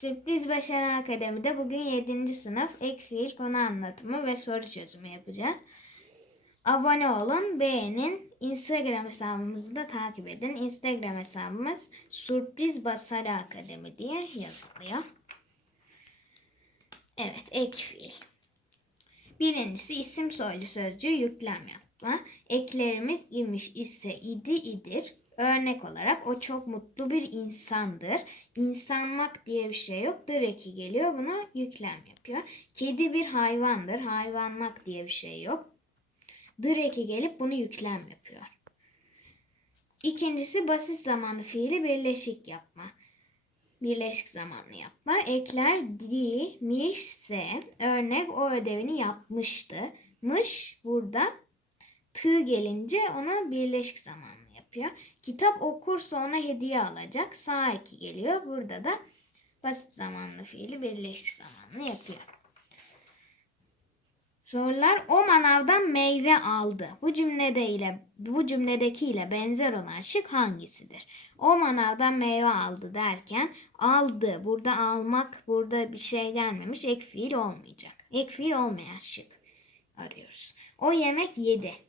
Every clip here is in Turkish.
Sürpriz Başarı Akademi'de bugün 7. sınıf ek fiil konu anlatımı ve soru çözümü yapacağız. Abone olun, beğenin. Instagram hesabımızı da takip edin. Instagram hesabımız Sürpriz Başarı Akademi diye yazılıyor. Evet, ek fiil. Birincisi isim soylu sözcüğü yüklem yapma. Eklerimiz imiş, ise, idi, idir. Örnek olarak o çok mutlu bir insandır. İnsanmak diye bir şey yok. Dır eki geliyor buna yüklem yapıyor. Kedi bir hayvandır. Hayvanmak diye bir şey yok. Dır eki gelip bunu yüklem yapıyor. İkincisi basit zamanlı fiili birleşik yapma. Birleşik zamanlı yapma. Ekler di, miş, se. Örnek o ödevini yapmıştı. Mış burada tığ gelince ona birleşik zamanlı yapıyor. Kitap okursa ona hediye alacak. Sağ eki geliyor. Burada da basit zamanlı fiili birleşik zamanlı yapıyor. Sorular o manavdan meyve aldı. Bu cümlede ile bu cümledeki ile benzer olan şık hangisidir? O manavdan meyve aldı derken aldı. Burada almak, burada bir şey gelmemiş. Ek fiil olmayacak. Ek fiil olmayan şık arıyoruz. O yemek yedi.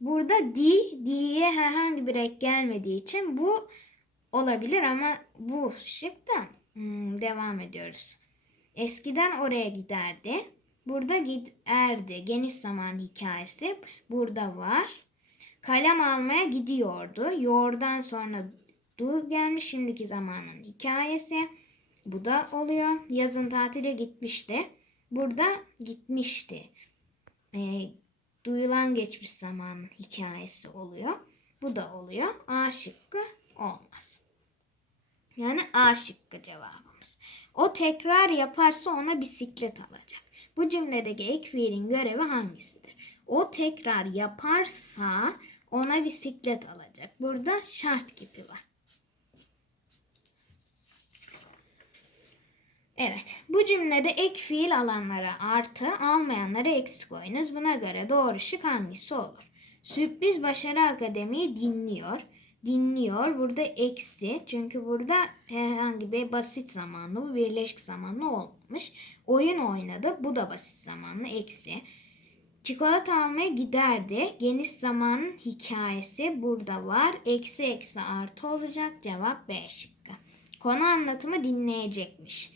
Burada di, diye herhangi bir ek gelmediği için bu olabilir ama bu şık da hmm, devam ediyoruz. Eskiden oraya giderdi. Burada giderdi. Geniş zaman hikayesi burada var. Kalem almaya gidiyordu. Yoğurdan sonra du gelmiş şimdiki zamanın hikayesi. Bu da oluyor. Yazın tatile gitmişti. Burada gitmişti. Ee, duyulan geçmiş zamanın hikayesi oluyor. Bu da oluyor. A şıkkı olmaz. Yani A şıkkı cevabımız. O tekrar yaparsa ona bisiklet alacak. Bu cümledeki ek fiilin görevi hangisidir? O tekrar yaparsa ona bisiklet alacak. Burada şart gibi var. Evet. Bu cümlede ek fiil alanlara artı, almayanlara eksi koyunuz. Buna göre doğru şık hangisi olur? Sürpriz Başarı Akademi'yi dinliyor. Dinliyor. Burada eksi. Çünkü burada herhangi bir basit zamanlı, birleşik zamanlı olmamış. Oyun oynadı. Bu da basit zamanlı. Eksi. Çikolata almaya giderdi. Geniş zamanın hikayesi burada var. Eksi eksi artı olacak. Cevap B şıkkı. Konu anlatımı dinleyecekmiş.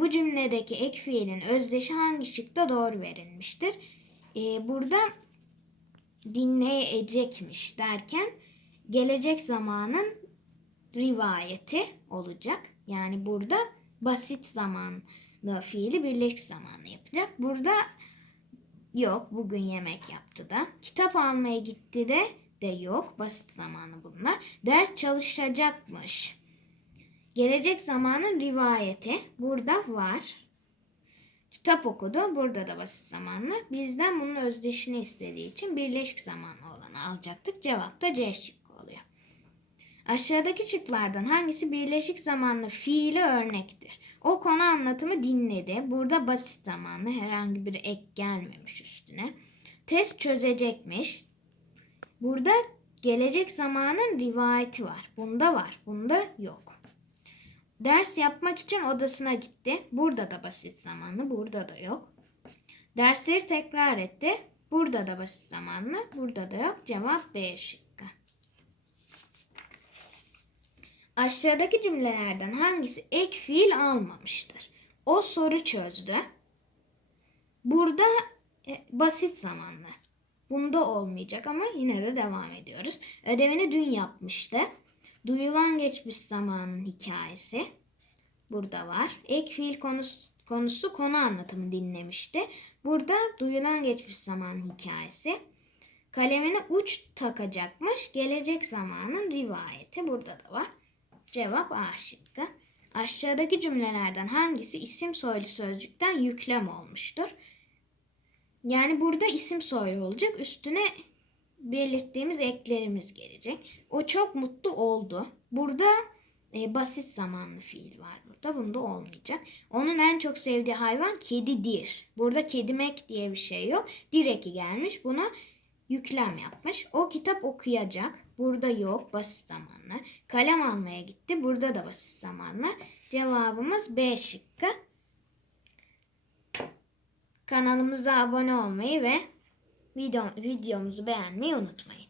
Bu cümledeki ek fiilin özdeşi hangi şıkta doğru verilmiştir? Ee, burada dinleyecekmiş derken gelecek zamanın rivayeti olacak. Yani burada basit zamanlı fiili birleşik zamanlı yapacak. Burada yok bugün yemek yaptı da. Kitap almaya gitti de de yok. Basit zamanı bunlar. Ders çalışacakmış. Gelecek zamanın rivayeti burada var. Kitap okudu. Burada da basit zamanlı. Bizden bunun özdeşini istediği için birleşik zamanlı olanı alacaktık. Cevap da C şıkkı oluyor. Aşağıdaki şıklardan hangisi birleşik zamanlı fiili örnektir? O konu anlatımı dinledi. Burada basit zamanlı herhangi bir ek gelmemiş üstüne. Test çözecekmiş. Burada gelecek zamanın rivayeti var. Bunda var. Bunda yok. Ders yapmak için odasına gitti. Burada da basit zamanlı, burada da yok. Dersleri tekrar etti. Burada da basit zamanlı, burada da yok. Cevap B şıkkı. Aşağıdaki cümlelerden hangisi ek fiil almamıştır? O soru çözdü. Burada e, basit zamanlı. Bunda olmayacak ama yine de devam ediyoruz. Ödevini dün yapmıştı. Duyulan geçmiş zamanın hikayesi burada var. Ek fiil konusu, konusu konu anlatımı dinlemişti. Burada duyulan geçmiş zamanın hikayesi. Kalemine uç takacakmış. Gelecek zamanın rivayeti burada da var. Cevap A şıkkı. Aşağıdaki cümlelerden hangisi isim soylu sözcükten yüklem olmuştur? Yani burada isim soylu olacak. Üstüne belirttiğimiz eklerimiz gelecek. O çok mutlu oldu. Burada e, basit zamanlı fiil var burada. Bunda olmayacak. Onun en çok sevdiği hayvan kedidir. Burada kedimek diye bir şey yok. Direki gelmiş. Buna yüklem yapmış. O kitap okuyacak. Burada yok. Basit zamanlı. Kalem almaya gitti. Burada da basit zamanlı. Cevabımız B şıkkı. Kanalımıza abone olmayı ve video, videomuzu beğenmeyi unutmayın.